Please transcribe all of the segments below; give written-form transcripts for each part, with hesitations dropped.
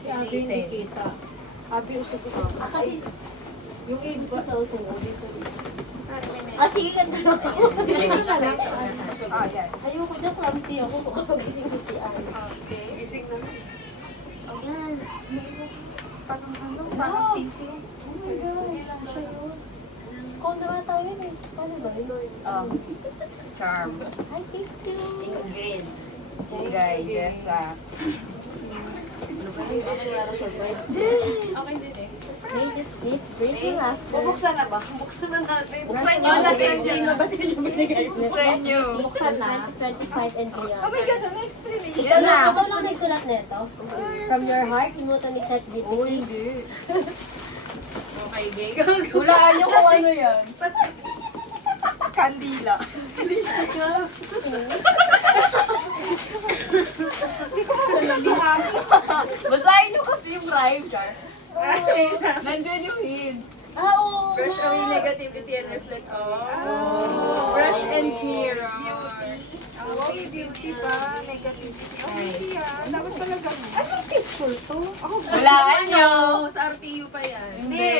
Si Abi hindi kita. Abi usap ko. Kasi Yung iba. 2,000 o dito. Sige, ganda na ako. Yan. Ayoko na, clumsy ako kapag gising ko si Ari. Okay. Gising na. Ayan. Parang sisi. Oh my God. Siya yun. Kung nakatawin eh. Paano ba yun? Charm. Hi, thank you. Green. Guys, yes. Okay din eh. May this gift. Break your laugh. Bubuksan na ba? Buksan na natin. Buksan Oh, nasa-explain na ba din yung binigay mo? Buksan nyo. Buksan na. 2025 and beyond. Oh my God, may explanation. Yan na. Ikaw lang nagsulat nito. From your heart, inutan ni ChatGPT. Oh, hindi. Okay, gay. Hulaan nyo kung ano yan. Kandila. Basahin nyo kasi yung rhyme, Char. Nandiyan yung hint. Oo. Brush away negativity and reflect. Brush and clear. Okay, beauty pa. Negativity. Okay, dapat pala ganun. Anong picture to? Ako ba? Hulaan nyo. Sa RTU pa yan. Hindi.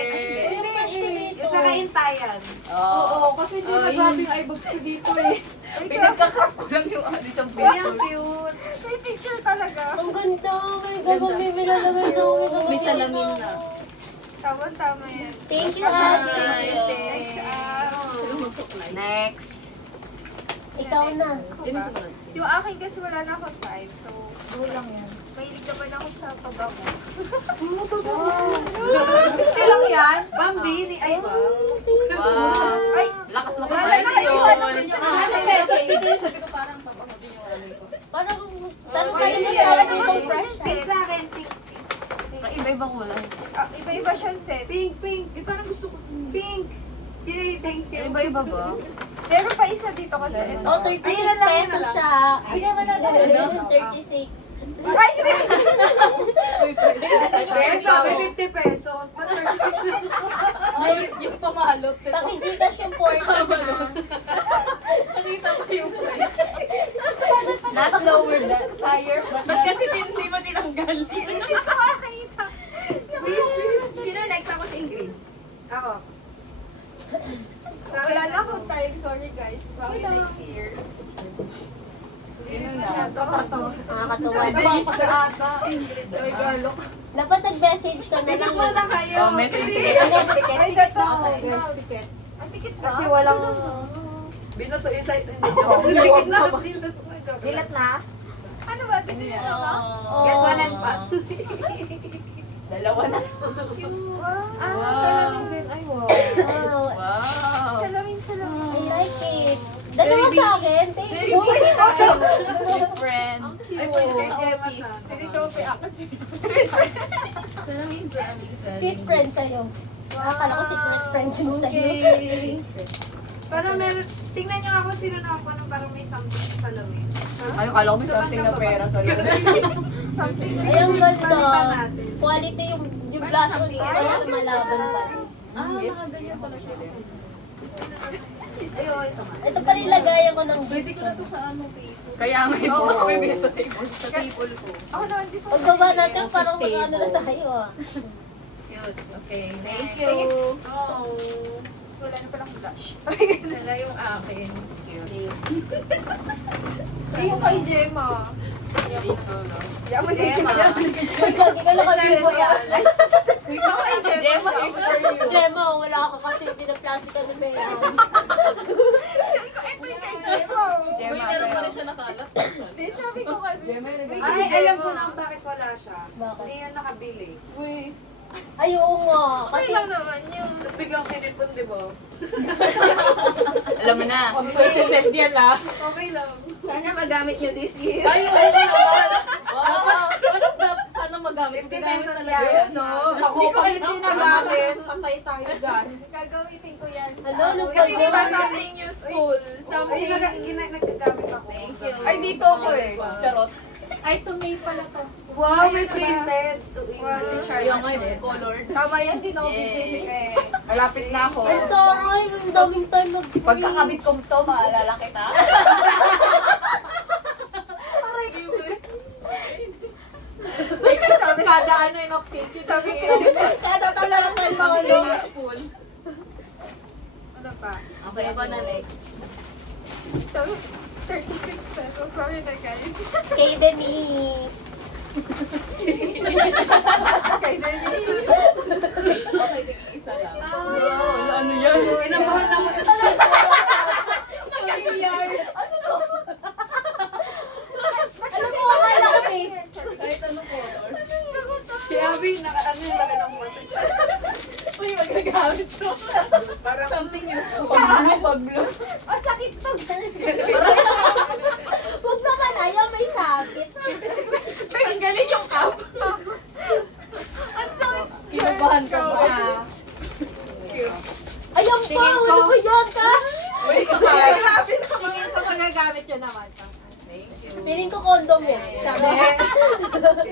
Yung sa kaintayan. Oo, kasi hindi na grabe yung eyebags ko dito eh. Pinagkakarap ko lang yung isang Ang picture. cute. May picture talaga. Ang ganda. May gagawin. May nilalagay na. May salamin na. Tama yan. Thank you, Abby. Next. Ikaw na. Yung akin kasi wala na akong time. So, go lang yan. Mahilig naman ako sa pabango. Kailang yan? Bambini. Ay, wow. Wow. Ay, Lakas mo wala pa na kayo. Ano message? Sabi ko parang pabango din yung ano ko. Parang kayo na parang yung fresh. Set sa akin, pink. Iba-iba ko lang. Iba-iba siyang set. Pink, pink. Di parang gusto ko. Pink. Thank you. Iba-iba ba? Meron pa isa dito kasi. Ito. Oh, 36 Ayun na lang, pesos yun na lang. siya. Bigyan mo na lang. 36. Ay, peso. May 50 pesos. But 36 Ay, yung pamalot. Paki-Gcash yung 40. Nakita ko yung price. Not lower that. Higher. But kasi hindi mo tinanggal. Hindi ko makakita. Sino next? Ako si Ingrid. Ako. Wala na akong time. Sorry guys. Probably next year. Sino na? Nakakatuwa. Sa ata. Ingrid. Ay, Garlock. Dapat nag-message ka na Bigyan lang. mo na kayo. Oh, message Sige. ko. Ay, gato. Ang pikit ba? Kasi walang... Binato yung size and Pikit na. Dilat na? Ano ba? Tignan na ba? Oh. Get one and pass. Dalawa na. Salamin din. Ay, wow. Wow. Wow. Salamin. I like it. Dalawa sa akin. Thank Very you. Sweet friend. Ay, pwede kayo sa office. Pwede ko pa Salamin sa minsan. Sweet friend sa'yo. Akala ko secret friend yung sa'yo. Okay. Parang meron... Tingnan niyo ako sino na ako ng parang may something sa salamin. Ano, kala ko may something na pera sa loob. Something na Ay, ang palitan ganda. natin. Quality yung blush on ko. Kaya malaban pa rin. Yes. Ganyan pala siya. Ayun, ito nga. Ito pa rin lagayan ko ng Pwede gift ko na to ko. sa ano table. Kaya nga ito ako bibili sa table. Sa table ko. Ako naman, this one. Pagbaba natin, parang ano na tayo ah. Cute. Okay. Thank you. Oh. Wala na palang blush. Wala yung akin. Cute. Ay, yung kay Gemma. Yaman kay Gemma. Hindi ka nakaligo yan. Ikaw kay Gemma. Gemma, wala ka kasi pinaplastic ka na meron. Ito yung kay Gemma. Uy, meron pa rin siya nakalat. Di, sabi ko kasi. Ay, alam ko na bakit wala siya. Bakit? Hindi yan nakabili. Ay, oo nga. Kasi Kasi lang naman yun. Tapos biglang kinipon, di ba? Alam mo na. Send yan ah. Okay lang. Sana magamit nyo this year. Ay, oo naman. Dapat, sana magamit. 50 Gagamit pesos talaga yan. yan. Ako, pag hindi nagamit, patay tayo dyan. Gagamitin ko yan. Ano, Kasi di ba something useful? Ay, Something... nagagamit ako. Thank you. Ay, dito ako eh. Charot. Ay, tumay pala to. Wow, may printed. Kaya nga yung colored. Tama yan, di na ako bibili. Malapit na ako. Ay, taray, ang daming time mag-print. Pagkakabit ko to, maalala kita. Sabi kada ano yung update yun. Sabi ko, kada talaga tayo mga English pool. Ano pa? Okay, iba na next. Sabi, 36 pesos. Sorry na guys. Kay Denise. Kay Denise. Okay, sige, isa lang. Ano yan? Inabahan na mo na Alam mo, akala ko eh. Kahit ano color. Si Abby, ano yung laki ng mata? Uy, magagamit ko. Parang, Something useful. Pag-blue. sakit to, girl. Huwag naman, ayaw may sakit. Pero ang galing yung cup. Kinabahan ka ba? Ayaw pa, wala ba yan, Cash? Uy, grabe naman. Tingin ko magagamit yun naman. Thank you. Piling ko condom yan.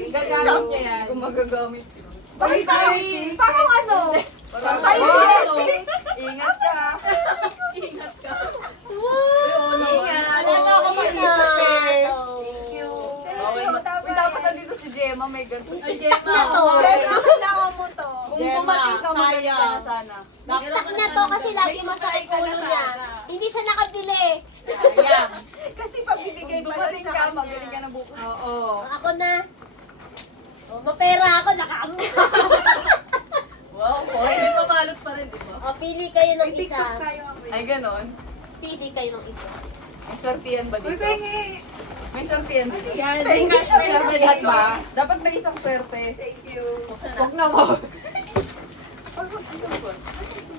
Gagamit niya yan. Kung magagamit ko. Bakit tayo? Parang ano? Tayo dito. Ingat ka. Ingat ka. Wow! Ingat. Wala na ako maisip eh. Okay, Uy, dapat na dito si Gemma. May ganito. Ay, Gemma. Kailangan mo to. Kung dumating ka, magaling ka na sana. Stock na to kasi lagi masakit ulo niya. Hindi siya nakabili. Sayang. Kasi pagbibigay Kung pa dumating sa ka, kanya. magaling ka na bukas. Oo. Ako na. Oh, mapera ako, nakaamo. Wow, boy. May pabalot pa rin, di ba? O, pili kayo ng May TikTok isa. tayo ako. Ay, ganon. Pili kayo ng isa. May sortiyan ba Uy, dito? Bengi. May sortiyan ba dito? Yan. May cash May swerte sortiyan lahat ba? ba? Dapat may isang swerte. Thank you. Buksan na. Huwag na mo.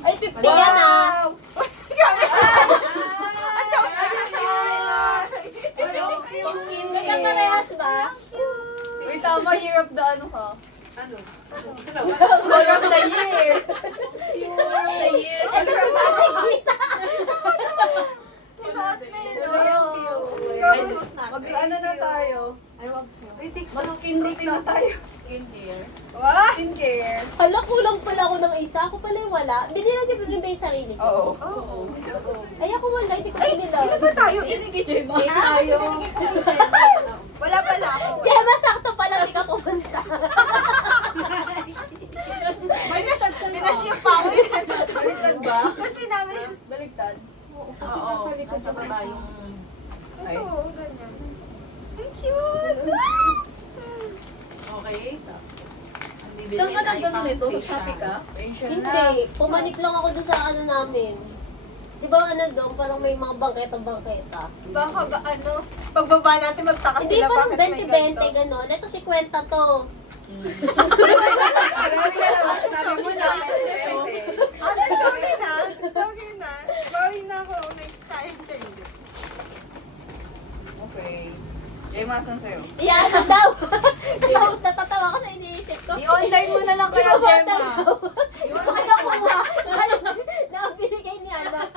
Ay, 50 yan ah. Kaya parehas ba? Uy, tama, year of the ano ka? Ano? Year of the year. Year of the year. Ay, mag ano na tayo? Ay, wag siya. Mag skin routine na tayo. Skincare. What? Skincare. Hala, kulang pala ako ng isa. Ako pala yung wala. Binila niyo ba yung sarili ko? Oo. Oo. Ay, ako wala. Hindi ko binila. Tayo, Ini kay Gemma. tayo. Wala pala ako. Gemma, sakto pala hindi ka pumunta. May na-share pa ako yun. Baliktad ba? Kasi namin. Baliktad. Oo. Nasa baba yung... Ay. Oo, ganyan. Ang cute! Okay. Saan ka nagano nito? Shopee ka? Hindi. Pumanik lang ako doon sa ano namin. Di ba ano doon, parang may mga bangketa-bangketa. Baka ba ano? Pagbaba natin magtaka Hindi sila pa bakit may 20-20 ganito. gano'n. Ito si Kwenta to. Sabi mo na. Sorry na. Sorry na. Sorry na ako next time. Okay. Gemma, saan sa'yo? Yan, ano daw? Natatawa ko sa iniisip ko. I-online mo na lang kaya, Gemma. Baka nakuha. Nakabinigay ni Ana.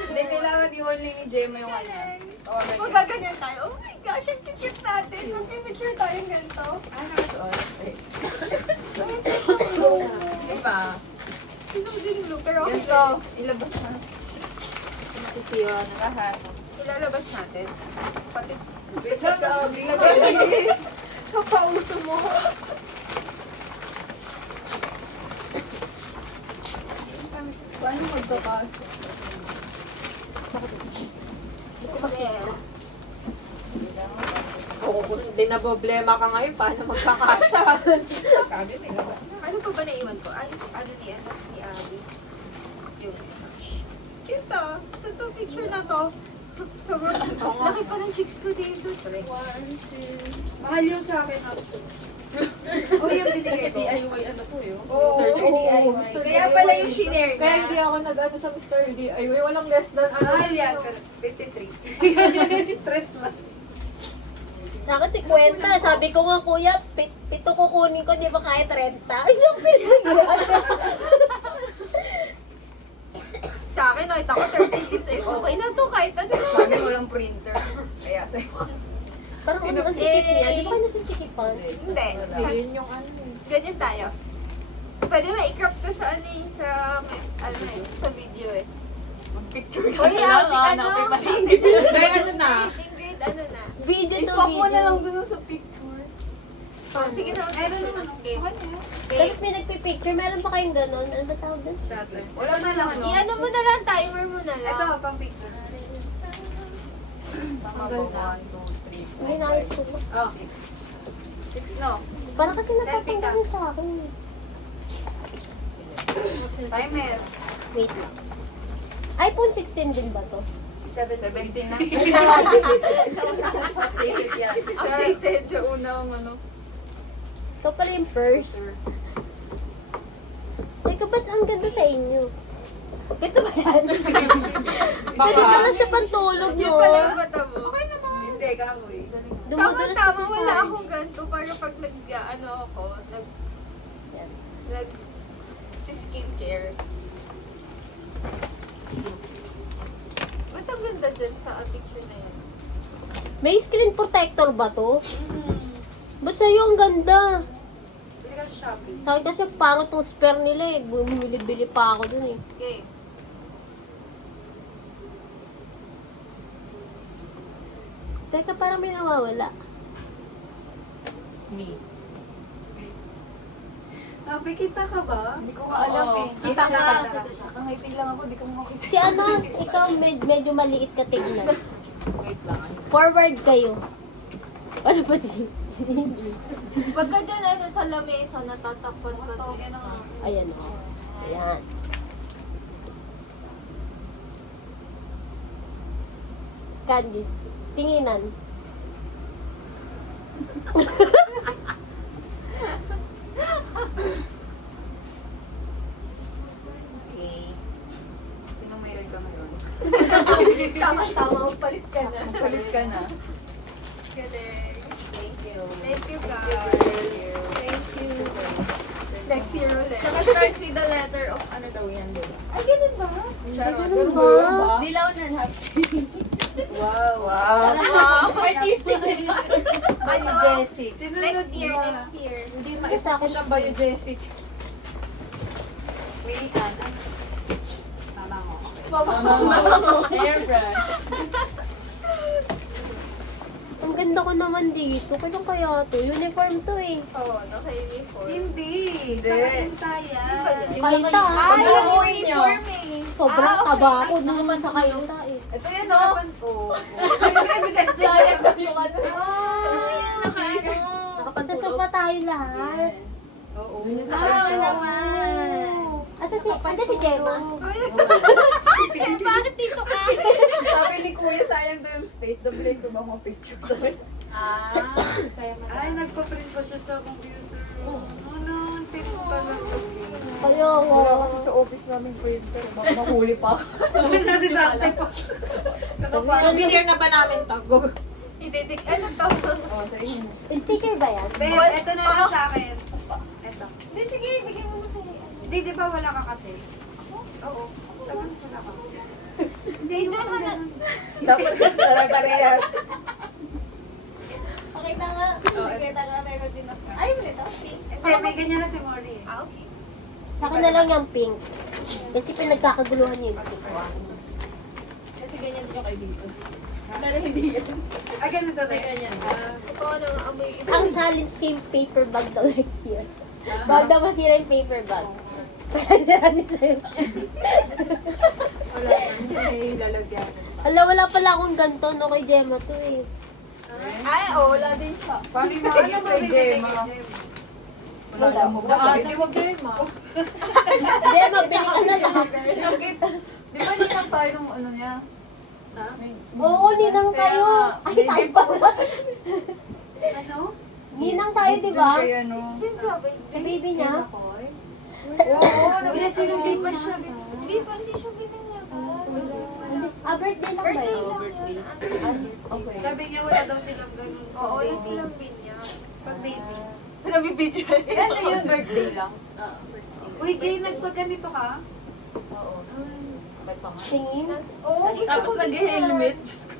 Hindi, kailangan i-online ni Gemma yung ano. Magaganyan tayo. Oh my gosh, ang cute natin. Mag-picture tayo ganito. Ah, nakasuot. Diba? Sinusing blue. Pero okay. Ganito, ilabas na. Masisiwa na lahat. Ilalabas natin. Pati. Wait lang, ilagay. Sa pauso mo. Paano magpapa? Oo, kung hindi na problema ka ngayon, paano magkakasya? Sabi, may labas na. Ano pa ba naiwan ko? Ano ni Abby? Yung cute ah. Ito picture na to. Sobrang laki pa ng cheeks ko dito. 1, 2. Mahal yung sa akin ako. Oh, yung Kasi binigay ko. DIY ano to yun. Oo, DIY. Kaya pala yung shinare niya. Kaya hindi ako nag-ano sa Mr. DIY. Walang less than ano. Mahal yan. 53. Tres lang. Sa akin si Kwenta. Sabi ko nga, kuya, pito kukunin ko, di ba kahit 30? Ay, yung pinagyan. Sa akin, nakita ko 36 eh. Okay na to kahit ano. Sabi walang printer. Kaya sa'yo. Parang ano ang sikip niya. Di ba kayo nasisikipan? Hindi. Yun yung ano. Ganyan tayo. Pwede ba i-crop to sa ano yung sa video eh. Mag-picture ka Uy, na lang. Abby, ano? Hanapin matingin. Kaya ano na? Ingrid, ano na? Video to I-swap mo na video. lang dun sa picture. Oh, sige na. Meron naman. Okay. Tapos may nagpipicture, meron pa kayong ganon? Ano ba tawag doon? Shutter. Wala na lang. I-ano mo na lang, timer mo na lang. Ito, pang picture. Tama ba? 1, 2, 3, Hindi nais ko. Oh. 6 no? Parang kasi natatanggal niyo sa akin. Timer. Wait lang. iPhone 16 din ba to? 17 na. Updated yan. Updated siya unang ano. Ito pala yung purse. Teka, ba't ang ganda sa inyo? Ganda ba yan? Ganda pala siya pantulog, Yun no? pala yung mata mo. Okay naman. Hindi, kahoy. Dumudulas Tama, kasi wala sa akong ganito. Para pag ano ako, Yan. si skincare. Ba't ang ganda dyan sa picture na yan? May screen protector ba to? Ba't sa'yo ang ganda? Hindi ka shopping. Sa akin kasi pangit tong spare nila eh. Bumili-bili pa ako dun eh. Okay. Teka, parang may nawawala. Kita ka ba? Hindi ko alam Oo. eh. Kita siya. Nakangiti lang ako, hindi ko makita. Si ano, ikaw medyo maliit ka tignan. Wait lang. Forward kayo. Ano ba si? Pag ka dyan, ano, sa lamesa, natatakpan ka to. Ayan o. Ayan. Candy. Tinginan. Okay. Sino may red ka ngayon? Tama-tama, palit ka na. Palit ka na. Galing. Thank you. Thank you, guys. Thank you. Next year ulit. Tsaka starts with the letter of ano daw yan, di ba? Ay, ganun ba? Ganun ba? Dilaw na happy. Wow. Wow. Artistic din pa. Ano, Jessic? Next year, next year. Hindi Isa ako siya ba yung Jessic? Wait, Anna. Tama mo. Hair brush. Ang ganda ko naman dito. Kailan kaya to? Uniform to eh. Oo, naka-uniform. Hindi. Hindi. Sa Kayenta yan. Kainta Ay, ha? yung uniform eh. Sobrang taba ako naman sa kainta eh. Ito yun, oh. Oo. Sayang daw yung ano. Sa sofa tayo lahat. Oo. Sa kanya naman. Asa si Gemma? Bakit dito ka? Sabi ni Kuya, sayang daw yung space. Doble ko ba mga picture sa Ay, nagpa-print pa siya sa computer. Ano, take pa lang sa Kayo, Wala kasi sa office namin printer. Baka mahuli pa ako. Sabi kasi sa atin pa. Souvenir na ba namin to? Go. Ididik, ano to? Oo, sa inyo. Sticker ba yan? Beb, ito na lang sa akin. Ito. Hindi, sige, bigyan mo na kayo. Hindi, di ba wala ka kasi? Oo. Sabi wala ka. Hindi, dyan ka na. Dapat sarang parehas. Okay na nga. Pakita nga, meron din ako. Ay, mo nito, pink. Hindi, may ganyan na si Mori. Ah, okay. Sa akin na lang yung pink. Kasi pinagkakaguluhan yun. Kasi ganyan din kayo dito. Pero hindi yan. Ay, ganito na. Ganyan. Ito na nga, amoy ito. Ang challenge yung paper bag daw next year. Bag daw masira yung paper bag. Kaya sirani sa'yo. Wala na. Hindi may lalagyan. Ala, wala pala akong ganito no kay Gemma to eh. Ay, oo, wala din siya. Paano yung mga kay Gemma? Wala mo ba? Hindi mo Gemma. Gemma, bili ka na lang. Di ba hindi lang tayo ng ano niya? Oo, ninang kayo. Ay, tayo pa. Ano? Ninang tayo, di ba? Kay ano? Sa baby niya. Oo, hindi pa siya. Hindi pa, hindi siya binanyagan. Birthday lang ba yun? Okay. Sabi niya wala daw silang ganun. Oo, yung silang binya. Pag baby. Nabibidyo. Ano yung birthday lang? Oo. Uy, Gay, nagpagganito ka? Tingin. Oo, Tapos nag-helmet.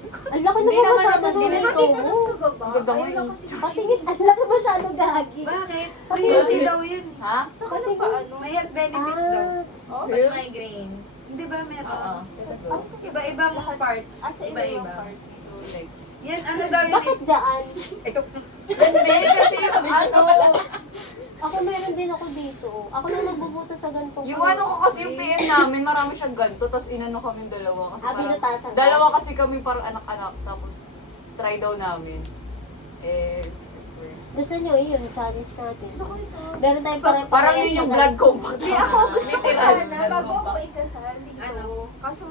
Ang laki naman masyado Pero nito. dito lang sa baba. Ayun lang kasi. Patingin, ang laki masyado gagi. Bakit? Pati Healthy yung- daw yun. Ha? Sa kanang pa ano? May health benefits daw. Oh, pag migraine. Hindi ba meron? Oo. Iba-iba mga parts. Sa iba-iba parts. Legs. Yan, ano daw yun? Bakit dyan? Hindi, kasi ano, Ako meron din ako dito. Ako na nagbubuto sa ganitong yung ano ko kasi yung PM namin, marami siyang ganito, tapos inano kami dalawa. Kasi binutasan ka? dalawa kasi kami parang anak-anak, tapos try daw namin. Eh, Gusto nyo yun, challenge natin. Meron tayong pare-parehas. parang yun yung na blood ganito. compact. Hindi, ako gusto ko Literal, sana, blood bago ako compact. ikasal dito. Kaso,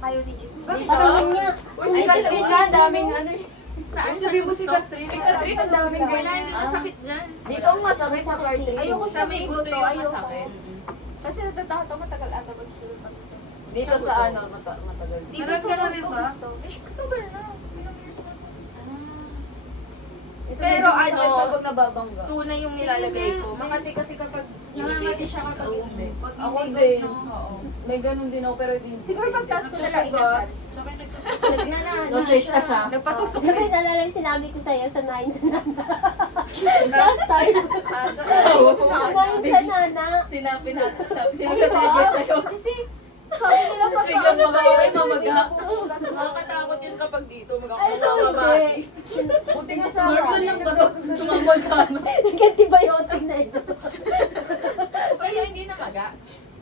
ayaw ni Jim. Bakit? Parang yun nga. Uy, si Catherine nga, daming ano eh. Saan sabi mo si Catherine? Si Catherine, ang daming ganyan. Masakit dyan. Dito ang masakit sa cartilage. Ayoko sa may buto yung ayoko. masakit. Kasi natatakot ako matagal ata magsulot ako sa... Dito sa ano, matagal. Dito sa loob ko gusto. Tagal na. Ilang years na. Pero ano, Pag nababangga. tuna yung nilalagay ko. Makati kasi kapag namamati siya kapag hindi. Ako din. Oo. May ganun din ako, pero din. Siguro pagtaas ko na lang ikasal. No choice na siya. Nagpatusok Di ba yung nalala yung sinabi ko sa'yo sa 9 sa nana? Last time. Sa 9 sa nana. Sinabi natin, sinabi natin sa'yo. Kasi sabi nila pag Biglang makaway, mamaga. Nakakatakot yun kapag dito, Ay, magkakamatis. hindi. Buti nga sa Normal lang ba ito? Tumamaga. Nag-antibiotic na ito. Sa'yo hindi namaga.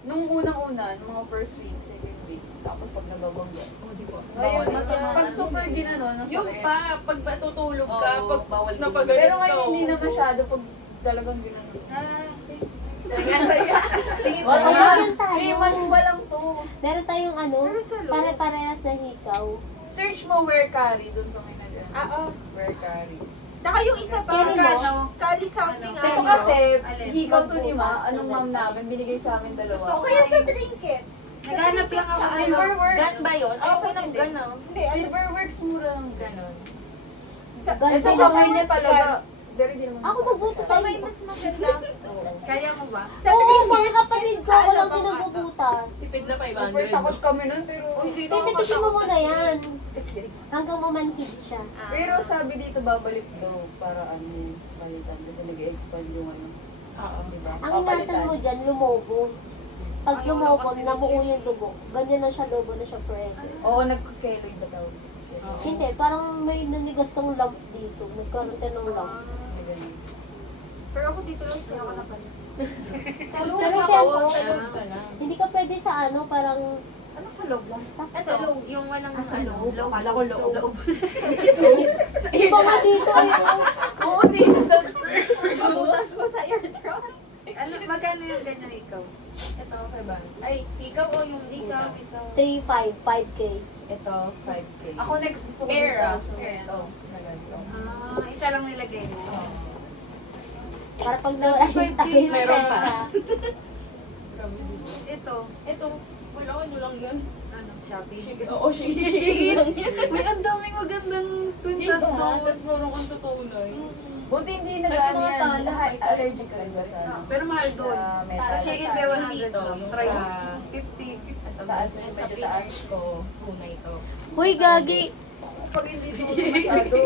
Nung unang-una, nung mga first week, second week, tapos pag nababangga. So, yun, Pag super ginano, nasakit. Yung pa, pag tutulog ka, Oo, pag bawal napagalit Pero ka. ngayon hindi na masyado pag talagang ginano. Tingin mo Wala na. yan tayo. 3 months pa lang to. Meron tayong ano, Pero sa loob. pare-parehas na hikaw. Search mo where carry, doon kami na dyan. Oo. Where carry. Tsaka yung isa pa, Kaya mo? Kali something Ito kasi, hikaw to ni Ma, anong ma'am namin, binigay sa amin dalawa. O kaya sa trinkets. Naghanap lang ako sa Silverworks. Gan ba yun? Ayaw ko ng hindi. gan ah. Hindi, ano, Silverworks mura lang ganon. Ganun Ito din sa ako. kanya talaga. Pero di naman. Ako magbuto pa tayo. may mas maganda. Kaya mo ba? Sa Oo, trinkets, mga kapatid ko, ano walang bang pinagbubutas. Tipid na Super 500. takot kami nun, pero... Pipitikin mo muna yan. Hanggang mamanhid siya. Pero sabi dito babalik daw para ano, palitan. Kasi nag-expand yung ano. Oo. Diba? Ang ingatan mo dyan, lumobo. Pag lumobo, namuo yung dugo. Ganyan na siya, lobo na siya forever. Oo, nagkukeloid ba tawag? Hindi, parang may nanigos kang lump dito. Nagkaroon ka ng lump. Pero ako dito lang siya ako napalit. Sa Rochelle po, Sa loob ka lang. hindi ka pwede sa ano, parang... Ano sa loob lang? Sa loob, yung walang ano, loob. Akala ko loob. Iba nga dito, ito. Oo, dito sa first. Butas mo sa eardrum. Ano, magkano yung ganyan ikaw? Ito, kay ba? Ay, ikaw o yung Ikaw, ikaw? ikaw. 3.5, 5K. Ito, 5K. Ako next gusto ko Spare, dito. ah. So, ito. Na ganito. Isa lang nilagay mo. Para pag nawala yung sakit, Meron pa. Ito, Ito, wala ko nyo lang yun. ano, Shopee. Oo, sige lang yan. May ang daming magandang kwintas Diba? doon. Tapos meron kang tutunay. Buti hindi Kasi nag-ano mga yan. tala, Allergic ka rin ba sa ano? Pero mahal doon. Sa metal. Chicken Bay 100 Dito, doon. yung Try sa... 50. Taas Yung yung sa medyo taas. ko, tunay to. Huy, gagi. Pag hindi to masyado.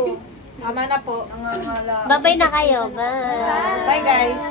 Tama na po. Ang ngangala. Babay na kayo. Bye. Bye guys.